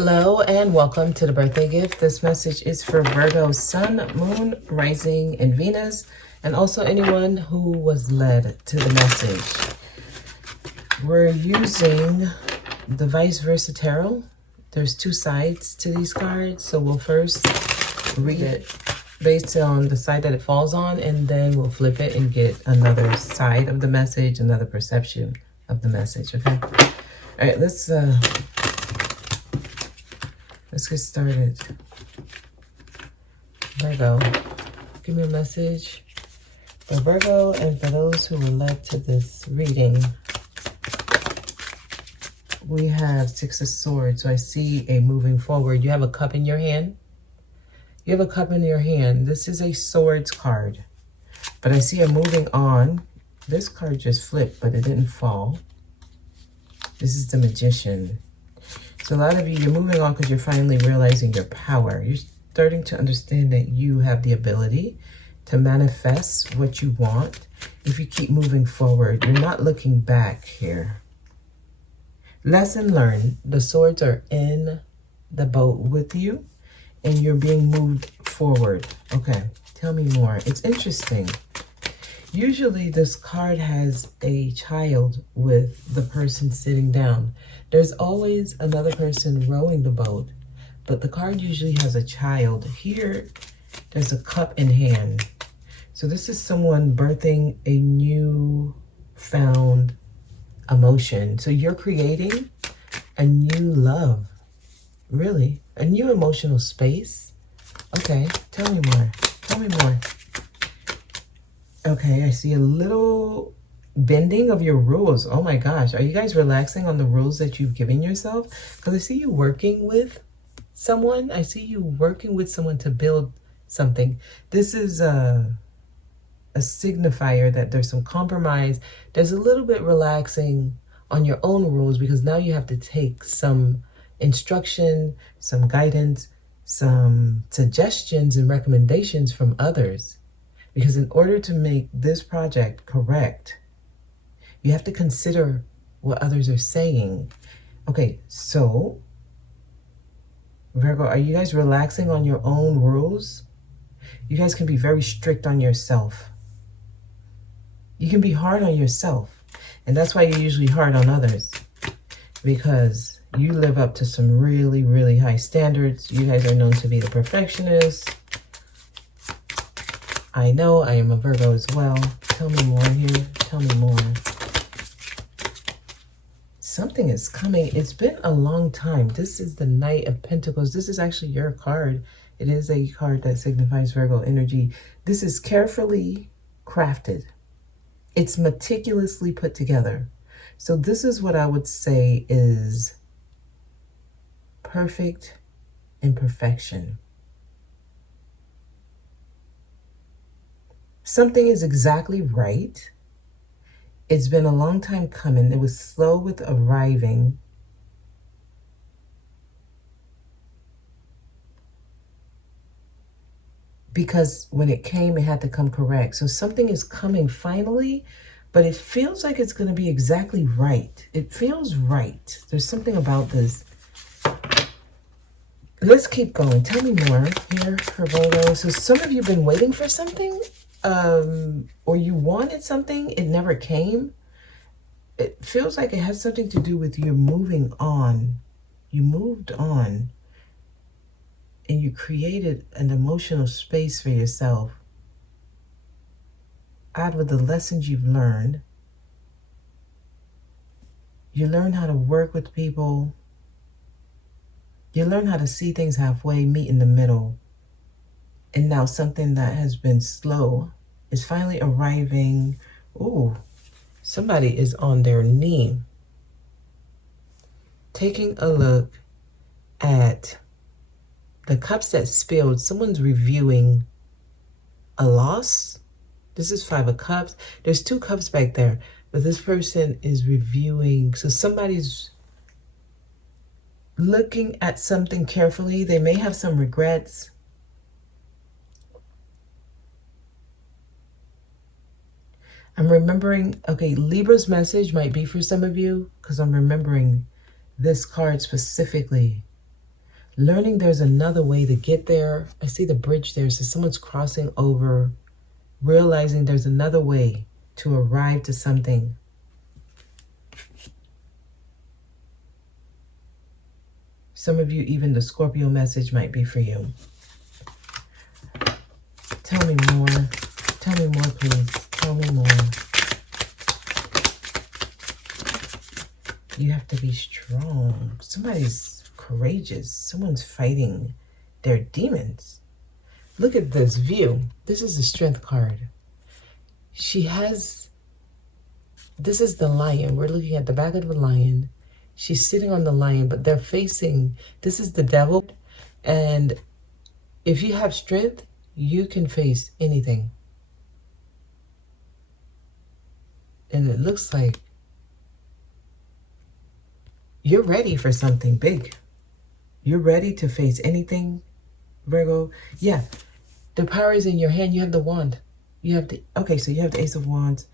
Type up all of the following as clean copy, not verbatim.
Hello and welcome to the birthday gift. This message is for Virgo, Sun, Moon, Rising, and Venus, and also anyone who was led to the message. We're using the vice versa tarot. There's two sides to these cards, so we'll first read it based on the side that it falls on, and then we'll flip it and get another side of the message, another perception of the message, okay? All right, let's get started. Virgo, give me a message for Virgo and for those who were led to this reading. We have Six of Swords, so I see a moving forward. You have a cup in your hand. You have a cup in your hand. This is a swords card, but I see a moving on. This card just flipped, but it didn't fall. This is the Magician. So a lot of you, you're moving on because you're finally realizing your power. You're starting to understand that you have the ability to manifest what you want. If you keep moving forward, you're not looking back here. Lesson learned, the swords are in the boat with you and you're being moved forward. Okay, tell me more. It's interesting. Usually this card has a child with the person sitting down. There's always another person rowing the boat, but the card usually has a child. Here, there's a cup in hand. So this is someone birthing a new found emotion. So you're creating a new love, really, a new emotional space. Okay, tell me more. Tell me more. Okay, I see a little bending of your rules. Oh my gosh, are you guys relaxing on the rules that you've given yourself? Because I see you working with someone. I see you working with someone to build something. This is a signifier that there's some compromise. There's a little bit relaxing on your own rules because now you have to take some instruction, some guidance, some suggestions and recommendations from others. Because in order to make this project correct, you have to consider what others are saying. Okay, so Virgo, are you guys relaxing on your own rules? You guys can be very strict on yourself. You can be hard on yourself. And that's why you're usually hard on others. Because you live up to some really, really high standards. You guys are known to be the perfectionists. I know I am a Virgo as well. Tell me more here. Tell me more. Something is coming. It's been a long time. This is the Knight of Pentacles. This is actually your card. It is a card that signifies Virgo energy. This is carefully crafted. It's meticulously put together. So this is what I would say is perfect imperfection. Something is exactly right. It's been a long time coming. It was slow with arriving. Because when it came, it had to come correct. So something is coming finally, but it feels like it's going to be exactly right. It feels right. There's something about this. Let's keep going. Tell me more here, Virgo. So some of you have been waiting for something. Or you wanted something, it never came. It feels like it has something to do with you moving on. You moved on and you created an emotional space for yourself out of the lessons you've learned. You learn how to work with people. You learn how to see things halfway, meet in the middle. And now something that has been slow is finally arriving. Ooh, somebody is on their knee. Taking a look at the cups that spilled. Someone's reviewing a loss. This is Five of Cups. There's two cups back there, but this person is reviewing. So somebody's looking at something carefully. They may have some regrets. I'm remembering, okay, Libra's message might be for some of you because I'm remembering this card specifically. Learning there's another way to get there. I see the bridge there, so someone's crossing over, realizing there's another way to arrive to something. Some of you, even the Scorpio message might be for you. Tell me more. Tell me more, please. Tell me more. You have to be strong. Somebody's courageous. Someone's fighting their demons. Look at this view. This is the Strength card. She has, this is the lion. We're looking at the back of the lion. She's sitting on the lion, but they're facing, this is the devil. And if you have strength, you can face anything. And it looks like you're ready for something big. You're ready to face anything, Virgo. Yeah, the power is in your hand. You have the wand. You have the, okay, so you have the Ace of Wands.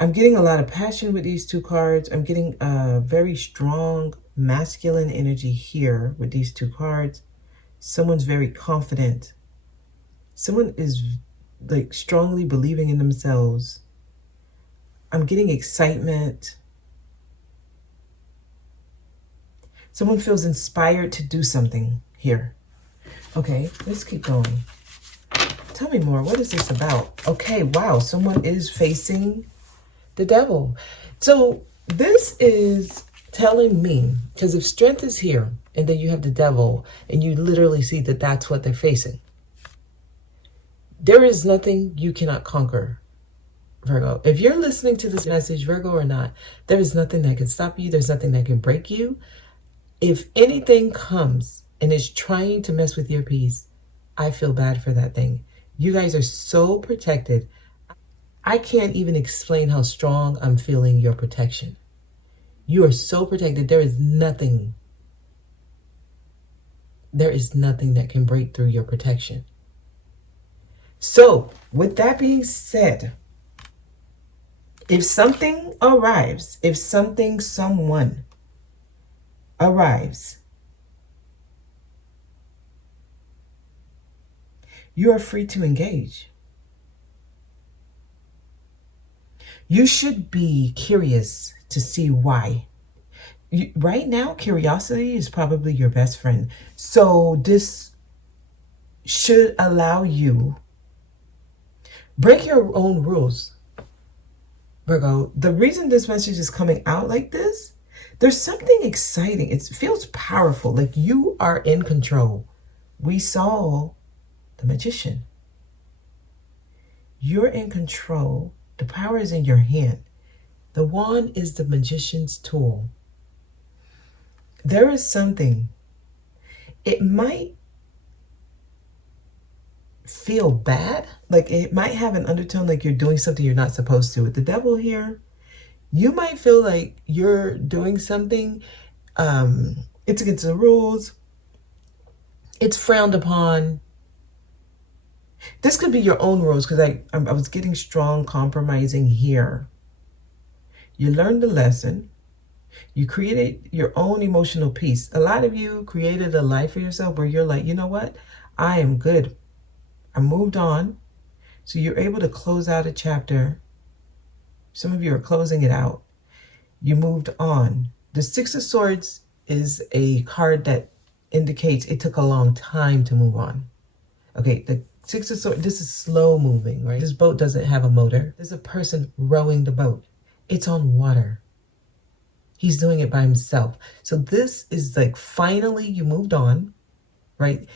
I'm getting a lot of passion with these two cards. I'm getting a very strong masculine energy here with these two cards. Someone's very confident. Someone is like strongly believing in themselves. I'm getting excitement. Someone feels inspired to do something here. Okay, let's keep going. Tell me more. What is this about? Okay, wow. Someone is facing the devil. So this is telling me, because if strength is here and then you have the devil and you literally see that that's what they're facing, there is nothing you cannot conquer, Virgo. If you're listening to this message, Virgo or not, there is nothing that can stop you. There's nothing that can break you. If anything comes and is trying to mess with your peace, I feel bad for that thing. You guys are so protected. I can't even explain how strong I'm feeling your protection. You are so protected. There is nothing that can break through your protection. So, with that being said, if something arrives, if something, someone arrives, you are free to engage. You should be curious to see why. Right now, curiosity is probably your best friend. So this should allow you break your own rules, Virgo. The reason this message is coming out like this, there's something exciting. It feels powerful, like you are in control. We saw the magician. You're in control. The power is in your hand. The wand is the magician's tool. There is something. It might feel bad. Like it might have an undertone like you're doing something you're not supposed to. With the devil here, you might feel like you're doing something. It's against the rules. It's frowned upon. This could be your own rules, because I was getting strong compromising here. You learned the lesson. You created your own emotional peace. A lot of you created a life for yourself where you're like, you know what? I am good. I moved on. So you're able to close out a chapter. Some of you are closing it out. You moved on. The Six of Swords is a card that indicates it took a long time to move on. Okay, the Six of Swords, this is slow moving, right? This boat doesn't have a motor. There's a person rowing the boat. It's on water. He's doing it by himself. So this is like, finally you moved on, right?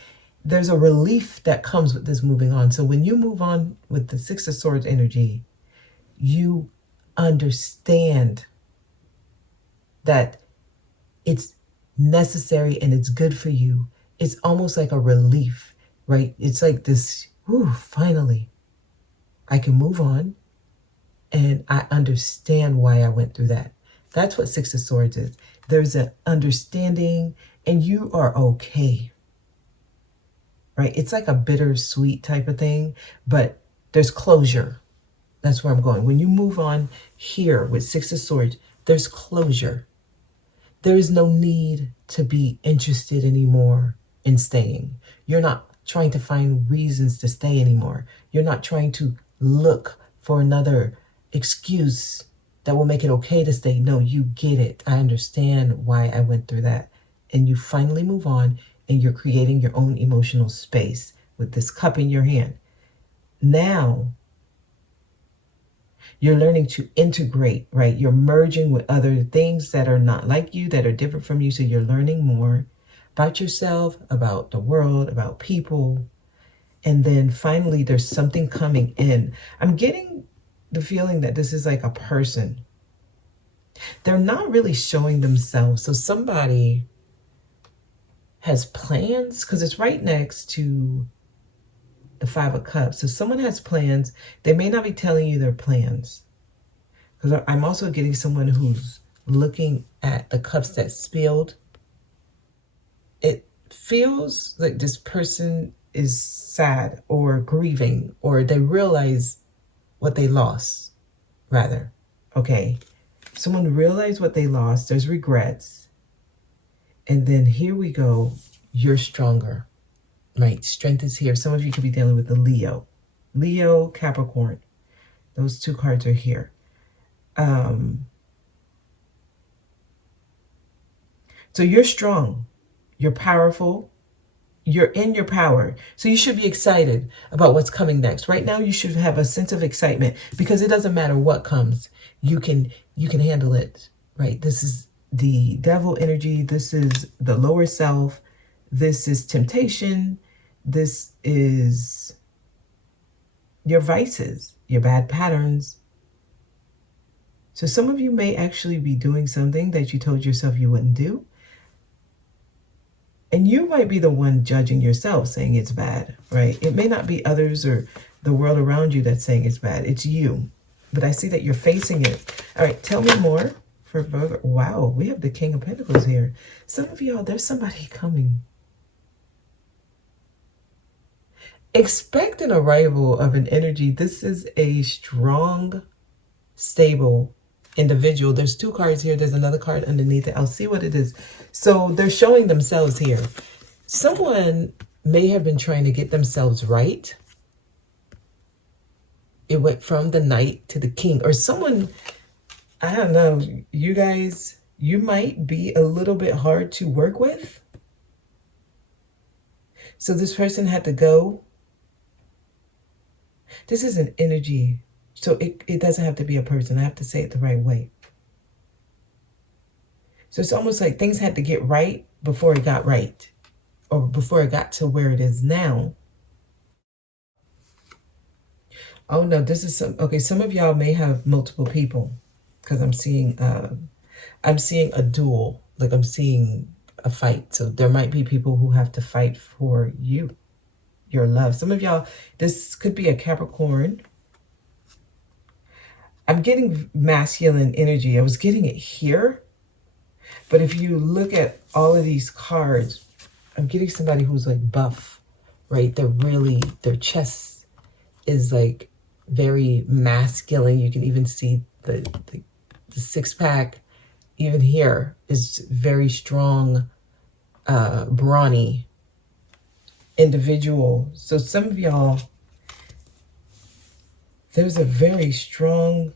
There's a relief that comes with this moving on. So when you move on with the Six of Swords energy, you understand that it's necessary and it's good for you. It's almost like a relief, right? It's like this, whew, finally, I can move on and I understand why I went through that. That's what Six of Swords is. There's an understanding and you are okay, right? It's like a bittersweet type of thing, but there's closure. That's where I'm going. When you move on here with Six of Swords, there's closure. There is no need to be interested anymore in staying. You're not trying to find reasons to stay anymore. You're not trying to look for another excuse that will make it okay to stay. No, you get it. I understand why I went through that. And you finally move on, and you're creating your own emotional space with this cup in your hand. Now, you're learning to integrate, right? You're merging with other things that are not like you, that are different from you. So you're learning more about yourself, about the world, about people. And then finally, there's something coming in. I'm getting the feeling that this is like a person. They're not really showing themselves. So somebody has plans, because it's right next to the Five of Cups. So someone has plans. They may not be telling you their plans. Because I'm also getting someone who's looking at the cups that spilled. It feels like this person is sad or grieving, or they realize what they lost, rather. Okay. Someone realized what they lost. There's regrets. And then here we go. You're stronger. Right, strength is here. Some of you could be dealing with the Leo. Leo, Capricorn. Those two cards are here. So you're strong. You're powerful. You're in your power. So you should be excited about what's coming next. Right now, you should have a sense of excitement, because it doesn't matter what comes. You can handle it, right? This is the devil energy. This is the lower self. This is temptation. This is your vices, your bad patterns. So some of you may actually be doing something that you told yourself you wouldn't do. And you might be the one judging yourself, saying it's bad, right? It may not be others or the world around you that's saying it's bad. It's you. But I see that you're facing it. All right, tell me more for Virgo. Wow, we have the King of Pentacles here. Some of y'all, there's somebody coming. Expect an arrival of an energy. This is a strong, stable individual. There's two cards here. There's another card underneath it. I'll see what it is. So they're showing themselves here. Someone may have been trying to get themselves right. It went from the Knight to the King. Or someone, I don't know, you guys, you might be a little bit hard to work with. So this person had to go. This is an energy. So it doesn't have to be a person. I have to say it the right way. So it's almost like things had to get right before it got right, or before it got to where it is now. Oh no, this is okay. Some of y'all may have multiple people, because I'm seeing a duel. Like I'm seeing a fight. So there might be people who have to fight for you, your love. Some of y'all, this could be a Capricorn. I'm getting masculine energy. I was getting it here. But if you look at all of these cards, I'm getting somebody who's like buff, right? Their chest is like very masculine. You can even see the six pack. Even here is very strong, brawny individual. So some of y'all, there's a very strong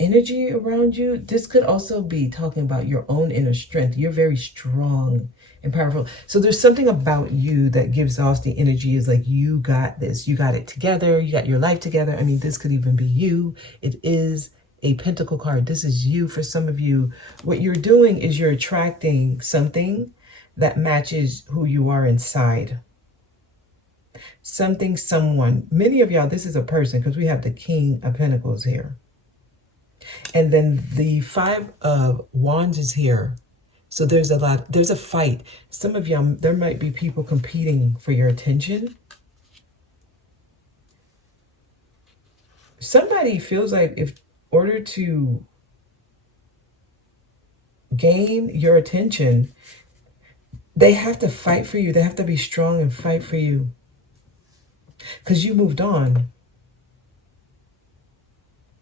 energy around you. This could also be talking about your own inner strength. You're very strong and powerful. So there's something about you that gives off the energy is like, you got this. You got it together. You got your life together. I mean, this could even be you. It is a pentacle card. This is you. For some of you, what you're doing is you're attracting something that matches who you are inside. Something, someone. Many of y'all, this is a person, because we have the King of Pentacles here. And then the Five of Wands is here. So there's a fight. Some of y'all, there might be people competing for your attention. Somebody feels like in order to gain your attention, they have to fight for you. They have to be strong and fight for you. Because you moved on.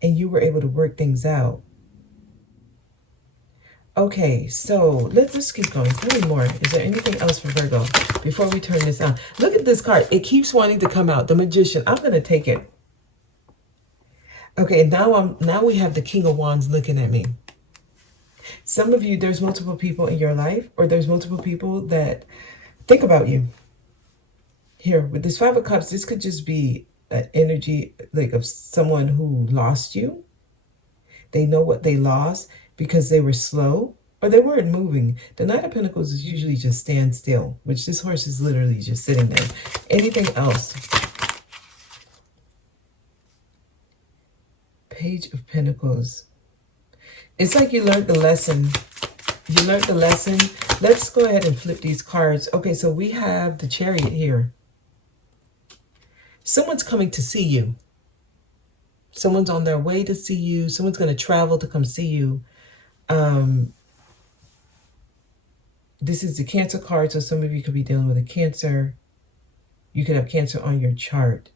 And you were able to work things out. Okay, so let's keep going. Tell me more. Is there anything else for Virgo before we turn this on? Look at this card. It keeps wanting to come out. The Magician. I'm going to take it. Okay, now we have the King of Wands looking at me. Some of you, there's multiple people in your life, or there's multiple people that think about you. Here, with this Five of Cups, this could just be an energy like of someone who lost you. They know what they lost because they were slow or they weren't moving. The Knight of Pentacles is usually just stand still, which this horse is literally just sitting there. Anything else? Page of Pentacles. It's like you learned the lesson. You learned the lesson. Let's go ahead and flip these cards. Okay, so we have the Chariot here. Someone's coming to see you. Someone's on their way to see you. Someone's going to travel to come see you. This is the Cancer card, so some of you could be dealing with a Cancer. You could have Cancer on your chart.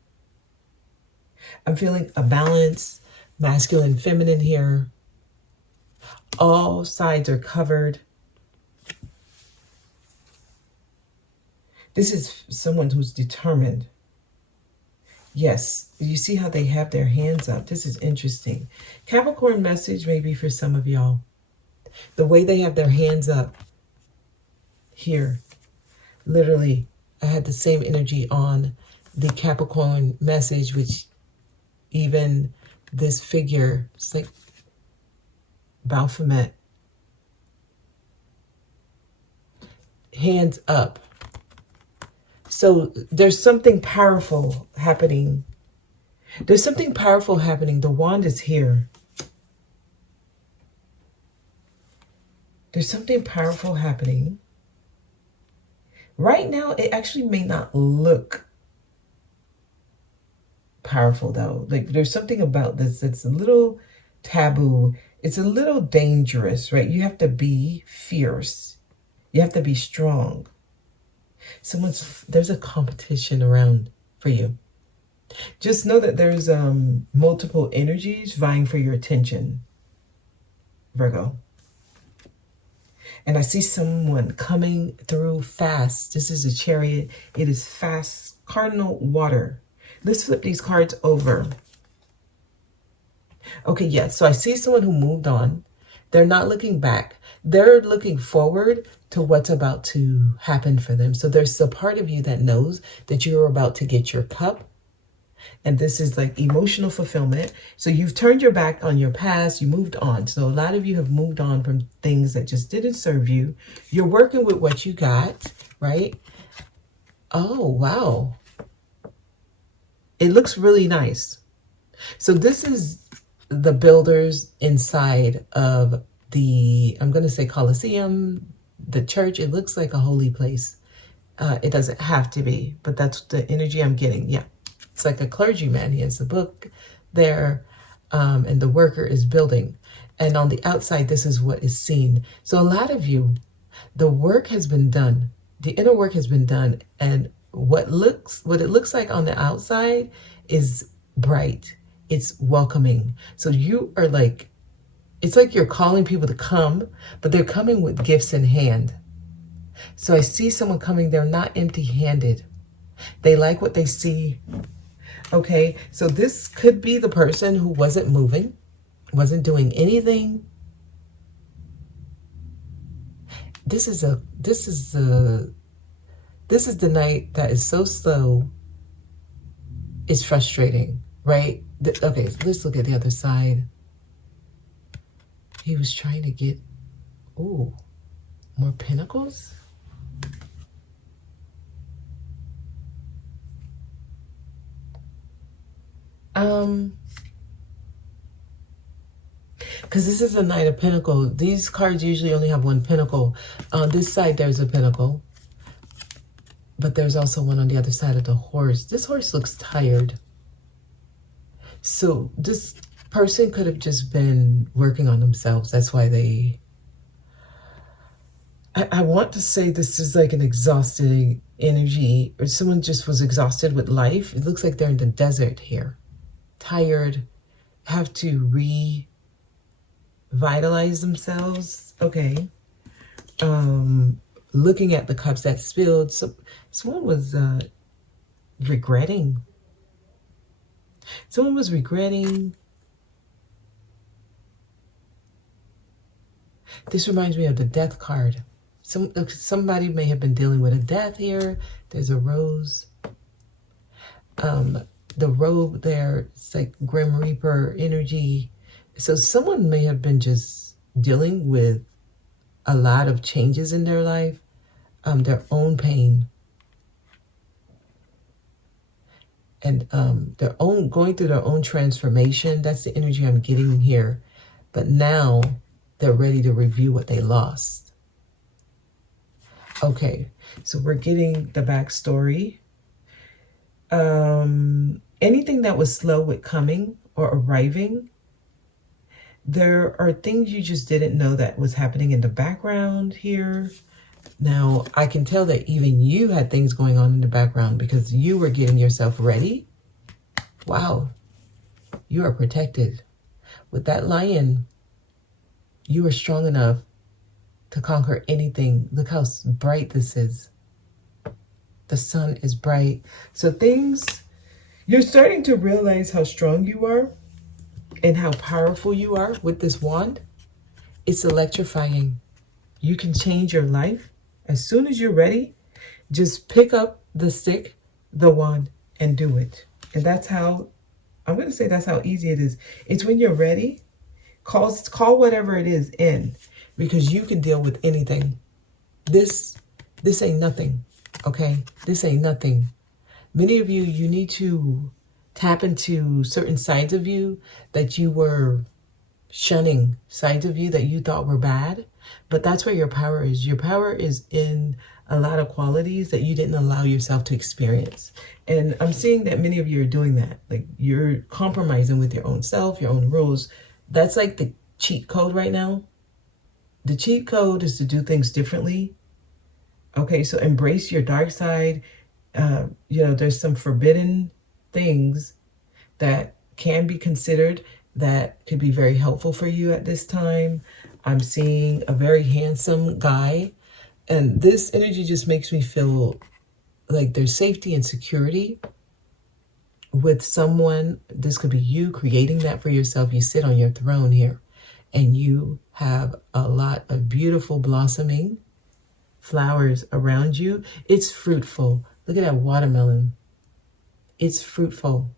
I'm feeling a balance, masculine, feminine here. All sides are covered. This is someone who's determined. Yes, you see how they have their hands up. This is interesting. Capricorn message maybe for some of y'all. The way they have their hands up here. Literally, I had the same energy on the Capricorn message, which even this figure, it's like Baphomet. Hands up. So there's something powerful happening. There's something powerful happening. The wand is here. There's something powerful happening. Right now, it actually may not look powerful though. Like there's something about this that's a little taboo. It's a little dangerous, right? You have to be fierce. You have to be strong. There's a competition around for you. Just know that there's multiple energies vying for your attention, Virgo. And I see someone coming through fast. This is a Chariot. It is fast. Cardinal water. Let's flip these cards over. Okay, yeah. So I see someone who moved on. They're not looking back. They're looking forward to what's about to happen for them. So there's a part of you that knows that you're about to get your cup. And this is like emotional fulfillment. So you've turned your back on your past. You moved on. So a lot of you have moved on from things that just didn't serve you. You're working with what you got, right? Oh, wow. It looks really nice. So this is the builders inside of the, I'm going to say Colosseum, the church. It looks like a holy place. It doesn't have to be, but that's the energy I'm getting. Yeah. It's like a clergyman. He has a book there, and the worker is building. And on the outside, this is what is seen. So a lot of you, the work has been done. The inner work has been done. And what it looks like on the outside is bright. It's welcoming. So you are like, it's like you're calling people to come, but they're coming with gifts in hand. So I see someone coming. They're not empty-handed. They like what they see. Okay, so this could be the person who wasn't moving, wasn't doing anything. This is the night that is so slow. It's frustrating, right? Okay, let's look at the other side. He was trying to get, ooh, more pentacles. Because this is a Knight of Pentacles. These cards usually only have one pentacle. On this side, there's a pentacle. But there's also one on the other side of the horse. This horse looks tired. So this person could have just been working on themselves. That's why they... I want to say this is like an exhausting energy. Or someone just was exhausted with life. It looks like they're in the desert here. Tired, have to vitalize themselves. Okay. Looking at the cups that spilled. So someone was regretting. Someone was regretting. This reminds me of the death card. Somebody may have been dealing with a death here. There's a rose. The robe there, it's like Grim Reaper energy. So someone may have been just dealing with a lot of changes in their life, their own pain, and going through their own transformation. That's the energy I'm getting here. But now they're ready to review what they lost. Okay, so we're getting the backstory. Anything that was slow with coming or arriving, there are things you just didn't know that was happening in the background here. Now, I can tell that even you had things going on in the background because you were getting yourself ready. Wow, you are protected. With that lion, you are strong enough to conquer anything. Look how bright this is. The sun is bright. So you're starting to realize how strong you are and how powerful you are with this wand. It's electrifying. You can change your life. As soon as you're ready, just pick up the stick, the wand, and do it. And that's how, I'm going to say that's how easy it is. It's when you're ready, call whatever it is in, because you can deal with anything. This ain't nothing, okay? This ain't nothing. Many of you, you need to tap into certain sides of you that you were shunning, sides of you that you thought were bad. But that's where your power is. Your power is in a lot of qualities that you didn't allow yourself to experience. And I'm seeing that many of you are doing that. Like, you're compromising with your own self, your own rules. That's like the cheat code right now. The cheat code is to do things differently. Okay, so embrace your dark side. There's some forbidden things that can be considered that could be very helpful for you at this time. I'm seeing a very handsome guy, and this energy just makes me feel like there's safety and security with someone. This could be you creating that for yourself. You sit on your throne here and you have a lot of beautiful blossoming flowers around you. It's fruitful. Look at that watermelon. It's fruitful.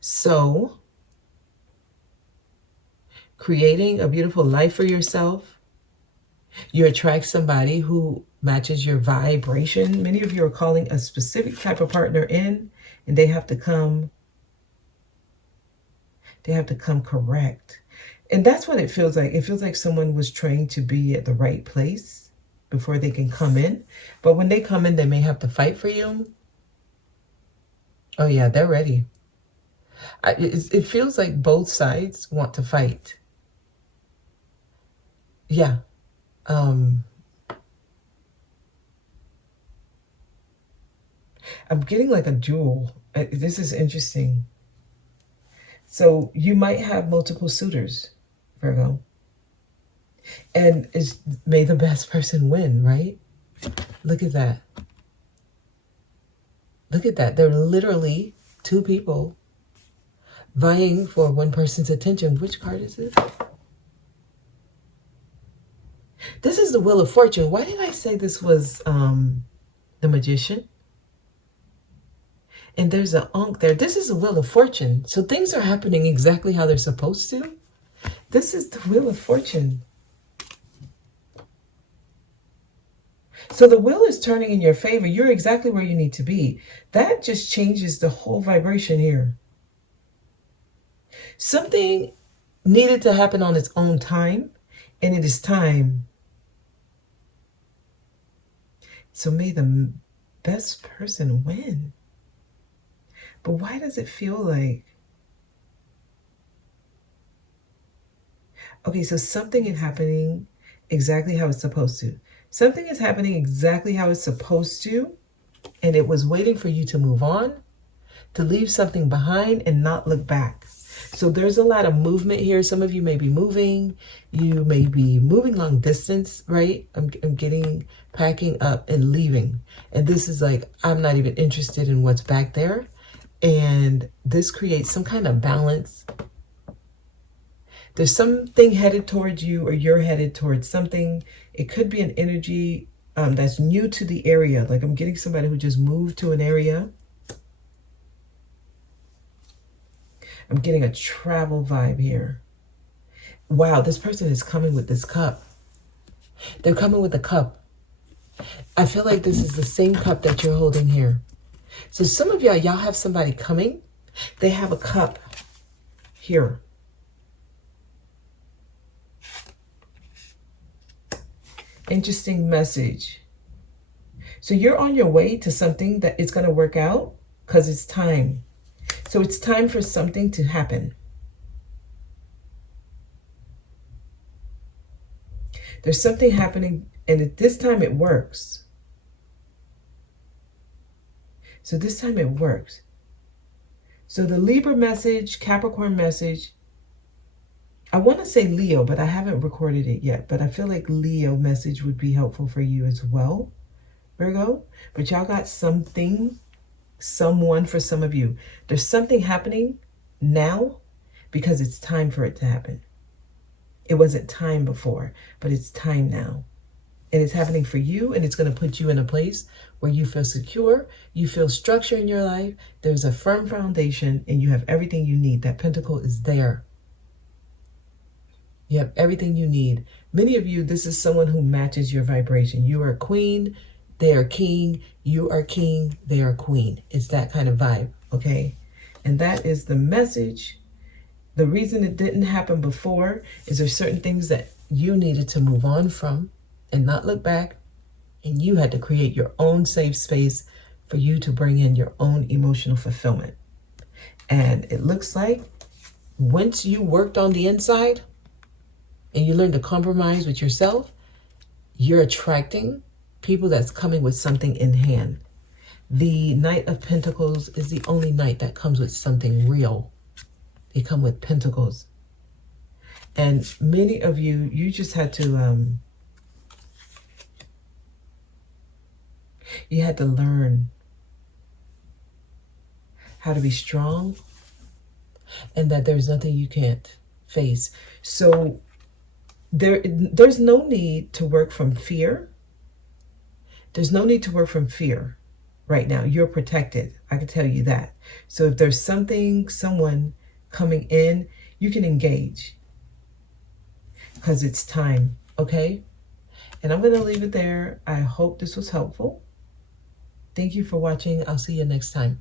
So, creating a beautiful life for yourself, you attract somebody who matches your vibration. Many of you are calling a specific type of partner in, and they have to come correct. And that's what it feels like. It feels like someone was trained to be at the right place before they can come in. But when they come in, they may have to fight for you. Oh yeah, they're ready. It feels like both sides want to fight. Yeah. I'm getting like a duel. This is interesting. So you might have multiple suitors, Virgo. And may the best person win, right? Look at that. Look at that. They're literally two people vying for one person's attention. Which card is this? This is the Wheel of Fortune. Why did I say this was the Magician? And there's an Ankh there. This is the Wheel of Fortune. So things are happening exactly how they're supposed to. This is the Wheel of Fortune. So the wheel is turning in your favor. You're exactly where you need to be. That just changes the whole vibration here. Something needed to happen on its own time, and it is time. So may the best person win. But why does it feel like... Okay, so something is happening exactly how it's supposed to. Something is happening exactly how it's supposed to, and it was waiting for you to move on, to leave something behind and not look back. So there's a lot of movement here. Some of you may be moving. You may be moving long distance, right? I'm getting packing up and leaving. And this is like, I'm not even interested in what's back there. And this creates some kind of balance. There's something headed towards you, or you're headed towards something. It could be an energy that's new to the area. Like I'm getting somebody who just moved to an area. I'm getting a travel vibe here. Wow, this person is coming with this cup. They're coming with a cup. I feel like this is the same cup that you're holding here. So some of y'all have somebody coming. They have a cup here. Interesting message. So you're on your way to something that is going to work out because it's time. So it's time for something to happen. There's something happening, and at this time it works. So this time it works. So the Libra message, Capricorn message, I want to say Leo, but I haven't recorded it yet. But I feel like Leo message would be helpful for you as well, Virgo. But y'all got something, someone for some of you. There's something happening now because it's time for it to happen. It wasn't time before, but it's time now. And it's happening for you, and it's going to put you in a place where you feel secure, you feel structure in your life, there's a firm foundation, and you have everything you need. That pentacle is there. You have everything you need. Many of you, this is someone who matches your vibration. You are queen, they are king. You are king, they are queen. It's that kind of vibe, okay? And that is the message. The reason it didn't happen before is there's certain things that you needed to move on from and not look back. And you had to create your own safe space for you to bring in your own emotional fulfillment. And it looks like once you worked on the inside and you learned to compromise with yourself, you're attracting people that's coming with something in hand. The Knight of Pentacles is the only knight that comes with something real. They come with pentacles. And many of you, you just had to, you had to learn how to be strong and that there's nothing you can't face. So there's no need to work from fear. There's no need to work from fear right now. You're protected. I can tell you that. So if there's something, someone coming in, you can engage because it's time, okay? And I'm going to leave it there. I hope this was helpful. Thank you for watching. I'll see you next time.